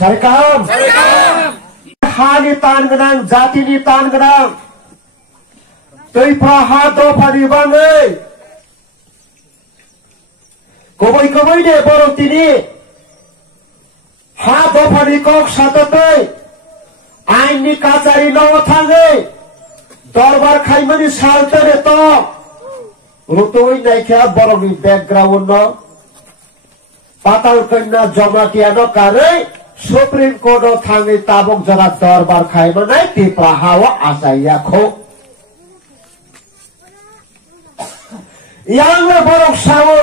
Sarikam. Hani tan genang, jati ni tan genang. Tui praha do padi bangai. Koboi de borong tini. Ha do padi kok satatai. Ain ni kacari nawa thangai. Dorbar khaimani saltare to. Rutoi naikha borong ni background no. Patal kena jamatia no kare. Supreme Court of Thangi Tabok Jara Dorbar Khaimani ti prahawa asaya kho. Yang le borok sawo.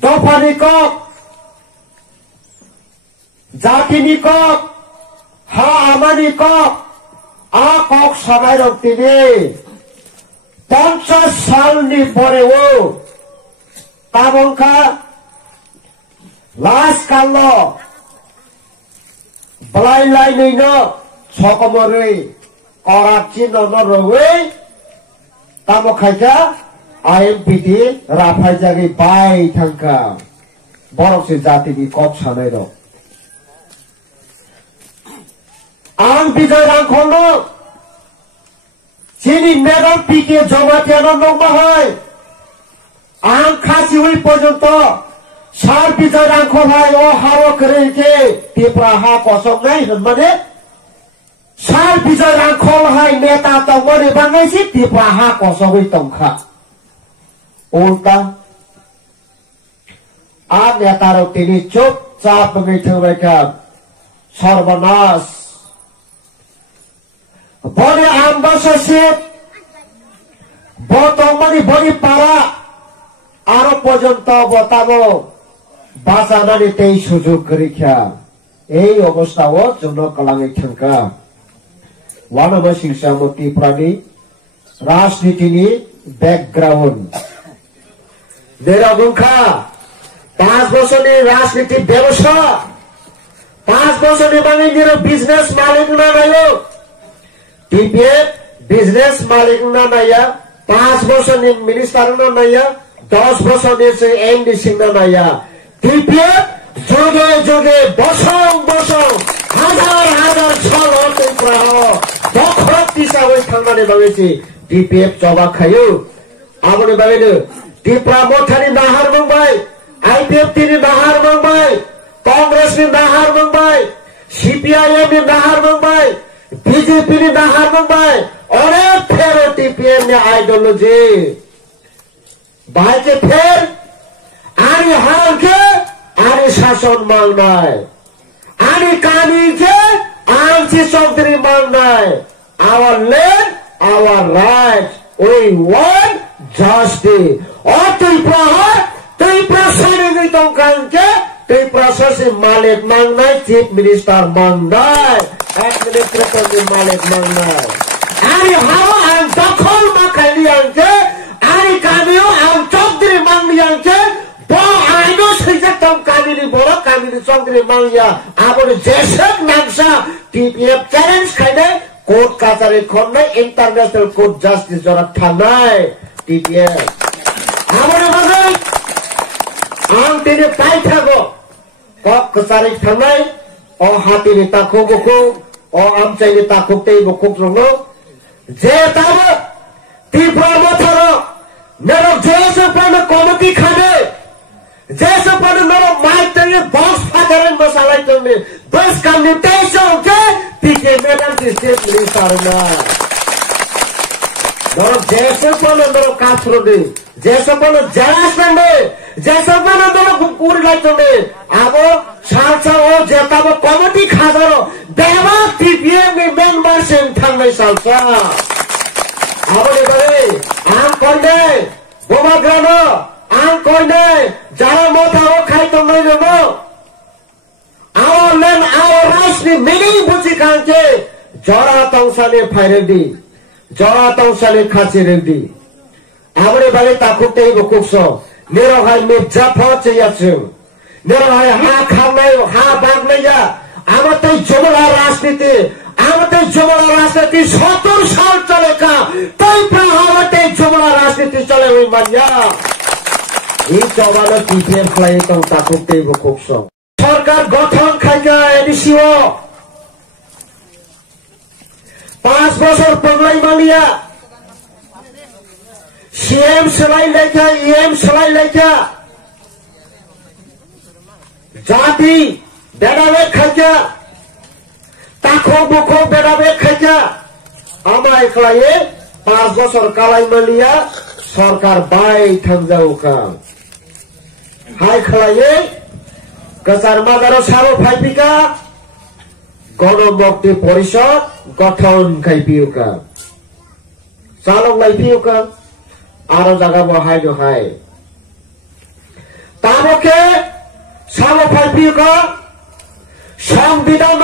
Dopani kok. Jatini kok. Ha amani kok. A kok samai rok tini. 50 sal ni pore wo. Tabong ka. Last kalau belai ni no sokomori Karachi no rowe tamo khaja IMPT rafai jagi bai thangka borok se jati ni kok sanai ro ang bijay rang khono chini medal pike joma tiano no bahai ang khasi hui porjonto Sar bijay rang khobhai o hawo kare ke tipraha kosok nai hanmane Sar bijay rang khobhai neta tongmane bangai si tipraha kosok tongkha ulta a neta ro tini chupchap bangai thawai ka sarbanas bone ambassador botongmani boni para aro porjonto botabo Basanani tei sujug kerikya, obostawo jono kalangi thangka. Wanama singsa moti prani, rajniti ni background. Nera gungka, 5 বছর ni rajniti ব্যবসা, 5 বছর ni bangi nero business malik na nayo. TPF business malik na naya, 5 বছর ni minister na naya, 10 বছর ni MD sing na naya. TPF joge joge bosong hadar cholo tipraho dokhot tisa hoi thangmane bangesi TPF joba khayo abone bagene tipra mothani nahar mumbai IPF tini nahar mumbai Congress ni nahar mumbai CPIM ni nahar mumbai BJP ni nahar mumbai ore phero TPF ni ideology bhai ke pher Ani halke, ani sason mangnai. Ani kani ke, anti sogri mangnai. Our land, our rights. We want justice. Oh, tui prasani ni tongkang ke, tui prasasi malik mangnai, chief minister mangnai, administrator ni malik mangnai. Ani hawa ang dakhol makali ang ke, ani kaniyo ang sogri mangni ang ke, Kamili boro kamili songri mangya abone jesek nangsa TPF challenge khaide court kachari khonnai international court justice jora thanai TPF abone bagai ang tini pai thago kok kachari thanai o hati ni takhok ko o amchai ni takhok tei bokok rongno je tabo tipra motharo mero jese pone komati khade जैसे पर मेरा mic तंगे box फाकरन मसाला तंगे बस communication के पीके madam की state minister ना नरो जैसे पर मेरा काथरो दे जैसे पर जरास ने जैसे पर मेरा पूरी लाइट ने आबो सालसा ओ जेता बो कमिटी खादरो देवा टीपीए में मेंबर से थंगै सालसा आबो ने बरे आम कोने बोमा ग्रानो Ang koine jara motha o khai to nai no our land our rights ni many buchi kanche jara tangsale phairedi jara tangsale khachiredi amre bale takukte bokukso nero hai me japho cheyachung nero hai ha khamnai ha bagnai ya amatai jomala rajniti amatai jomala rajniti 70 साल चलेका tai prahavate jomala rajniti chale hui manya I jawala TPF play tong takuk tei bokok so सरकार गठन खाइका एडिसिओ 5 বছর পগলাই Malia CM সলাই লেখা EM সলাই লেখা জাতি বেড়াবে খাইকা তাখো মুখো বেড়াবে খাইকা আমা একলায়ে 5 বছর কালাই মালিয়া সরকার বাই থামজাউকা হাই খলায়ে কাসার মাদারো সারো ফাইপিকা গণমুক্তি পরিষদ গঠন খাইপিউকা চালক লাইপিউকা আরো জায়গা বহাই নহাই তামকে সালো ফাইপিউকা সংবিধান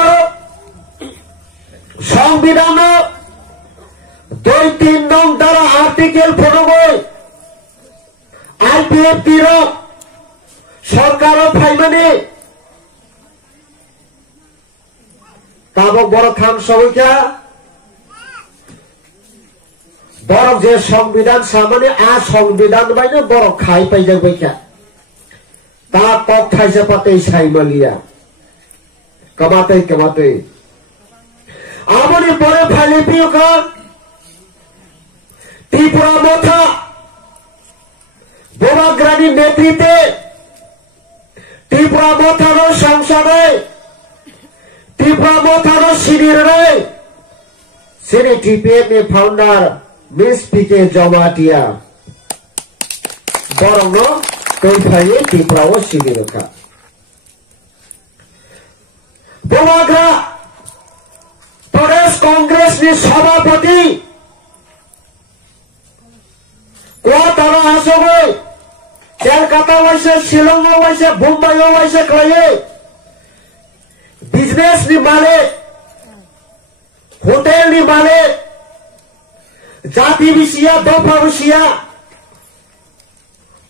2-3 নং দ্বারা আর্টিকেল 90 আইপিএফ তীর সরকার ফাইমানে তাবক বড় খান সবাইকা বড় যে সংবিধান সামনে সংবিধান বাইনে বড় খাই পাই যাইকা তা কক খাইছে পাতে সাইমালিয়া কমাতে আমনি পরে ফাইলে পিওকা ত্রিপুরা মথা বোমাগ্রানি নেতৃত্বে ত্রিপুরা মথার সংসদে ত্রিপুরা মথার শিবিরে সিনি টিপিএম ফাউন্ডার মিস পিকে জমাটিয়া বরং তৈফাইয়ে ত্রিপুরা ও শিবিরকা বোমাগ্রা প্রদেশ কংগ্রেস নি সভাপতি কোয়াতারা আসবে কলকাতা ওয়াইছে শিলং ওয়াইছে মুম্বাই ওয়াইছে খাইয়ে बिजनेस नी मालिक होटल नी मालिक जाति विषया दफा विषया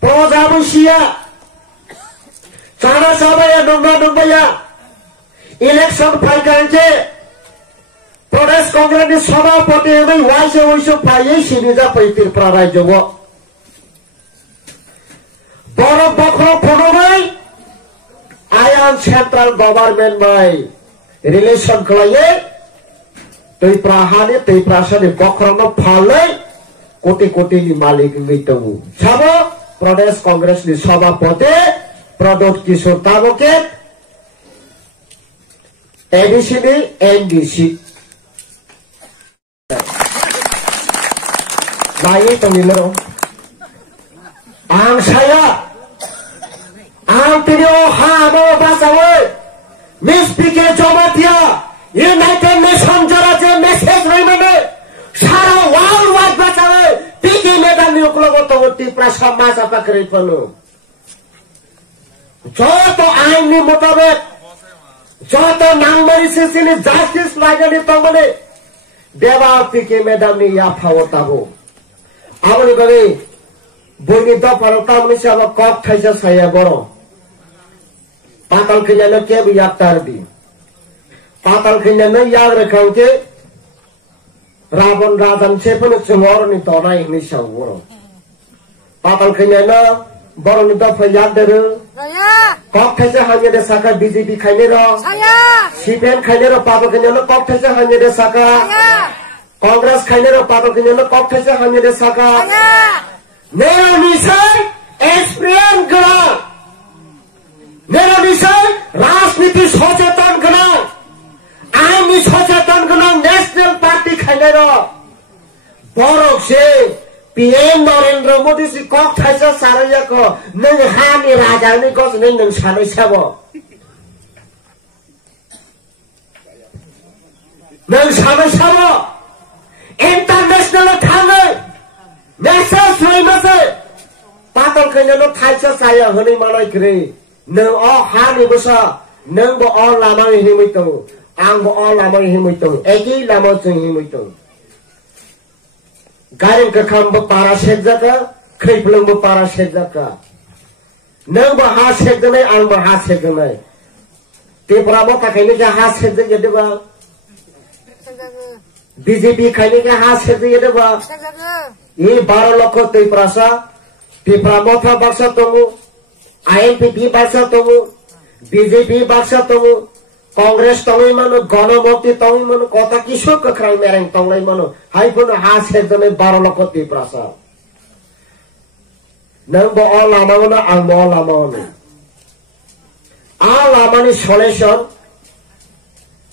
प्रजा विषया चारा साबाया नंगा इलेक्शन फाइकांचे प्रदेश कांग्रेस नि सभापति में वाइसे फाइये सिनिजा पैतिर प्रारायजोग बरफ बखरो फनोबाय आयान सेंट्रल गवर्नमेंट में रिलेशन खालाये तैप्राहाने तैप्रासाने बखरनो फाले कोटी नि मालिक मितमु साबो प्रदेश कांग्रेस नि सभापति प्रदोत किशोर ताबके एडीसी नि एनडीसी बाये तंगिलो आं साया आं तिरियो हाबो बासावे मिस पिके जमातिया यूनाइटेड नेशन जरा जे मेसेज रइमेने सारा वर्ल्ड वाइड बासावे पिके मैदान नि उकलगतवती प्रासा मासा पाकरे फलो যত আইন নি মোতাবেক যত নাংমারি সিসিনি জাস্টিস লাগেনি তমনে দেবা পিকে मैदान नि या फावताबो आवनि गरे বইনি দফারো তামনি সাবা কক থাইসা সায়া বড় पातल खिन्यानो के भी याद तार दी पातल खिन्यानो याद रखाओ के रावण राजन से पन चंगोर नि तोना इनि सावरो पातल खिन्यानो बरो नि दफा याद दरो कक थाइसे हाnye दे साका बीजेपी खाइने र सीपीएम खाइने र पातल खिन्यानो कक थाइसे हाnye दे साका कांग्रेस खाइने र पातल खिन्यानो कक थाइसे हाnye दे साका मेरो निसय एक्सपीरियंस गरा मेरो विषय राजनीति सचेतन गना आइनी सचेतन गना नेशनल पार्टी खाइने र बरक से पीएम नरेंद्र मोदी से कक थाइसा सारैयाको नों हानि राजानि गस नों सानै साबो इंटरनेशनल थाङै मेसेज रइमासे पातल खैनानो थाइसा साया हनै मालाय ग्रे नों अ हानि बसा नों बो अ लामा हिमैतो आं बो अ लामा हिमैतो एकै लामा जों हिमैतो गारि गखाम बो पारा सेक जाका खैफ्लंग बो पारा सेक जाका नों बो हा सेक दनै आं बो हा सेक दनै त्रिपुरा बो थाखायनो के हा सेक जदेबा बीजेपी खायनो के हा सेक जदेबा ई 12 लक्ष त्रिपुरासा त्रिपुरा मथा बाक्सा तंगु आईएनपी बाक्सा तंगु बीजेपी बाक्सा तंगो कांग्रेस तंगई मानो गणमती तंगई मानो कथा किसो कखरां मेरें तंगई मानो हाइफोन हा सेदने 12 लक्ष तिप्रासा नों बो लामानो आं बो लामानो आ लामानि सलेसन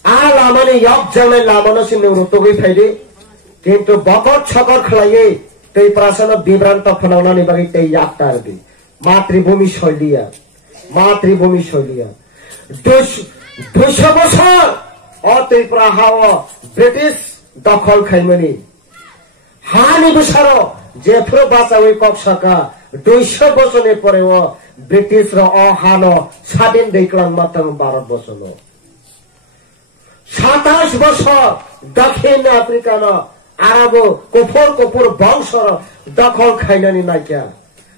आ लामानि यक जानाय लामानो सिनो रुतुगै फायदि किन्तु बकत छकर खलायै तै प्रासनो बिभ्रान्त फनाउनानि बागै तै याक्टारबि मातृभूमि शैलिया 200 বছর অতিপ্রা হাওয়া ব্রিটিশ দখল খাইমনি হানি বছর যেথ্র বাঁচাওই কক্সাকা 200 বছরের পরেও ব্রিটিশরা অহানো স্বাধীন দেখলাম মাত্র ভারতবর্ষ 27 বছর দক্ষিণ আফ্রিকান আরব কুফর বংশর দখল খাইনানি নাইকা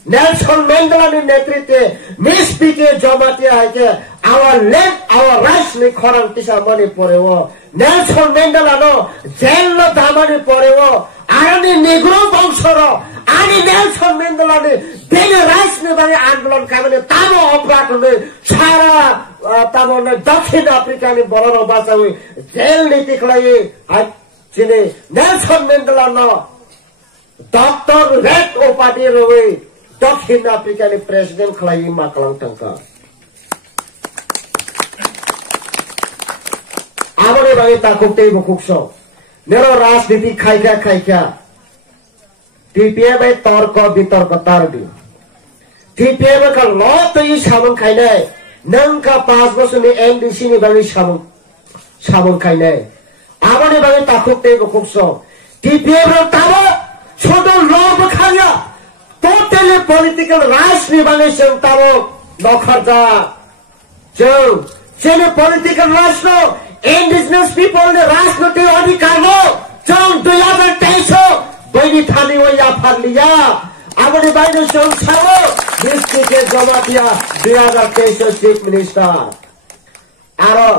नेल्सन मेंडेलानि नेतृत्वे मिसपिके जमातिया है our land our rights नि खरंग तिसा मनि परेवो नेल्सन मेंडेला नो जेल नो दामनि परेवो आरनि निग्रो वंशर आनि नेल्सन मेंडेला नि बेने राइट्स नि बारे आन्दोलन कामने तामो अपराध ने सारा तामो ने दक्षिण अफ्रिका नि बरनो बाचावे जेल नीति खलाई चिने नेल्सन मेंडेला नो डॉक्टर रेड उपाधि रोवे दक्षिण अफ्रीका नि प्रेसिडेंट खलाई माकलां तंका आबरे बागे ताकुते बकुक्सो नेरो राजनीति खाइका टीपीए बाय तर्क वितर्क तारबि टीपीए का ल तो ई सामन खाइनाय नंका 5 बोसोरनि एनडीसी नि बागे सामन खाइनाय आबरे बागे ताकुते बकुक्सो टीपीए रो ताबो छोटो ल बखाया totally political राजनीति ताबो नखर्जा जों जेने political राजनो indigenous people ने राजनीति अधिकार नो जों 2023 बैनी थानी वो या फालिया आबोनी बाइनो जों सावो डिस्ट्रिक्ट के जमातिया 2023 चीफ मिनिस्टर आरो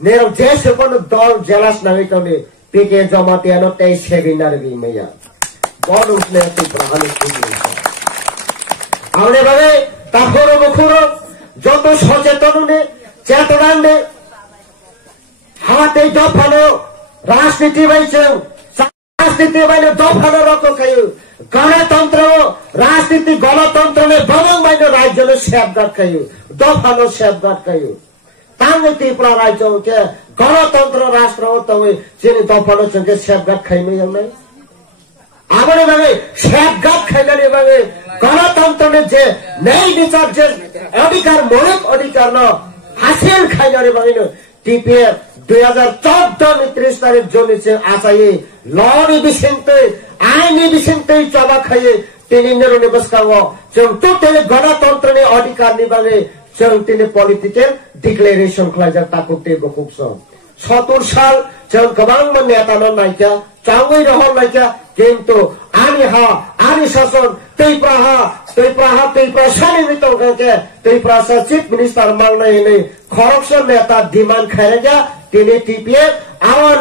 नेरो जेसे कोन दल जेलास नगै तने पीके जमातिया नो 23 सेगिनार बि मैया God उसने ऐसी प्रहानी की आउने बारे ताफोरो बखोरो जो तो सचेतन ने चेतनान ने हाथे दफानो राजनीति बाइने दफानो रको खायो गणतन्त्र राजनीति गणतन्त्र ने बमङ बाइने राज्य ने सेफगार्ड खायो दफानो सेफगार्ड खायो तांगे त्रिपुरा राज्य के गणतन्त्र राष्ट्र हो तवे जेने दफानो चके सेफगार्ड खाइमे यौनै आबरे बागे सेफगार्ड खाइनाने बागे गणतन्त्र ने जे नै विचार जे अधिकार मौलिक अधिकार न हासिल खाइनाने बागे टीपीए 2014 में 30 तारिख जोने से आशाये लॉरी बिसिंते आईनी बिसिंते चबा खाइए तेने नेरो ने बसकावो जब तो तेने गणतन्त्र ने अधिकार नि बागे जब तेने पॉलिटिकल डिक्लेरेशन खलाई जा ताकुते गकुक्सो 70 साल जब गबांग मन नेता न नाइका चांगै रहल नाइका किंतु आनी शासन तैप्राहा सानी मितों के तैप्राहा चीफ मिनिस्टर मांगना ही नहीं corruption नेता डिमांड खाएगा तेने टीपीए आवर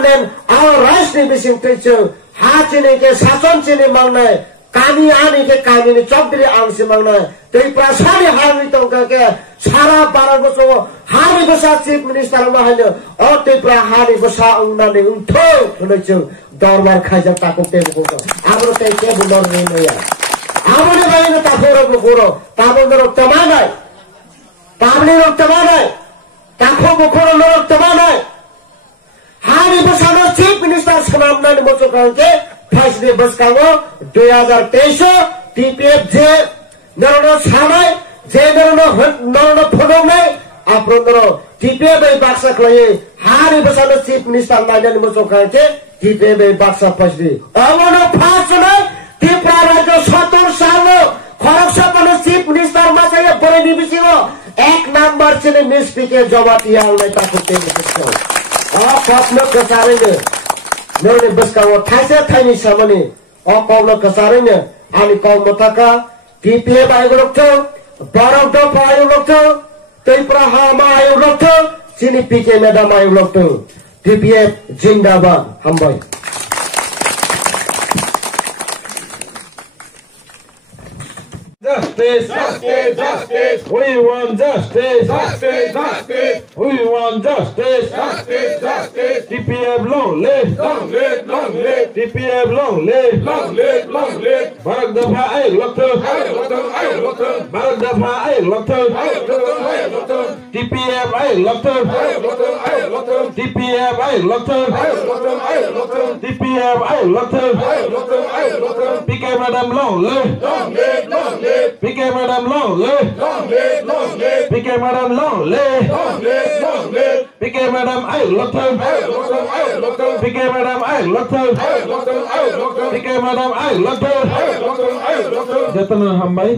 राष्ट्रीय मिशन तेचो हाचिने के शासन चिने मांगना है कामी आने के कामी ने चौधरी आंसी मांगना है तैप्राहा सानी हार मितों के सारा 12 बसो हारी बसा चीफ मिनिस्टर माहने और तैप्राहा हारी बसा उन्ना ने उठो सुनेचो दरबार खाइजा ताको टेबको आबरो तेके बुलर नै नया आबोले बाइनो ताफोरो बखोरो ताबोरो तमानाय ताबलेरो तमानाय ताखो बखोरो लो तमानाय हानि बसानो चीफ मिनिस्टर सनामनानि मोचो कांके फाइसले बसकावो 2023 टीपीएफ जे नरनो छानाय जे नरनो फोडोनाय आप्रोंदरो टीपीएफ बाइ बाक्सा खलाये हानि बसानो चीफ मिनिस्टर लाइनानि मोचो कांके टीपीएफ बाइ बाक्सा फसदि अमनो फासने त्रिपुरा राज्य 70 साल खरक्सा पनि चीफ मिनिस्टर मा चाहिँ बरे निबिसियो एक नम्बर चाहिँ मिसपिके जवातिया उलाई ताकुते बस्छ आ पाप्न कसारेने नरने बसकावो थाइसे थाइनी सामने अ पाउन कसारेने अनि कौमथका टीपीएफ आयो रक्छ बरफ द पायो रक्छ त्रिपुरा हामा आयो रक्छ चिनी पीके मैदान आयो रक्छ टीपीएफ जिंदाबाद हामबाय Yeah. justice. Justice, justice. We want justice. Justice, justice. We want justice. Justice, justice. TPF long live. Long live, long live. TPF long live. Long live, long live. Barak Dapha ai lộc thơ. Barak Dapha ai lộc thơ. TPF ai lộc thơ. TPF ai lộc thơ. TPF ai lộc thơ. PK Madam long live. Long live, long live. PK Madam long live. Long live, long live. PK Madam long live. Long live, long live. PK Madam ai lộc thơ. PK Madam ai lộc thơ. PK Madam ai lộc thơ. Jatana hambai.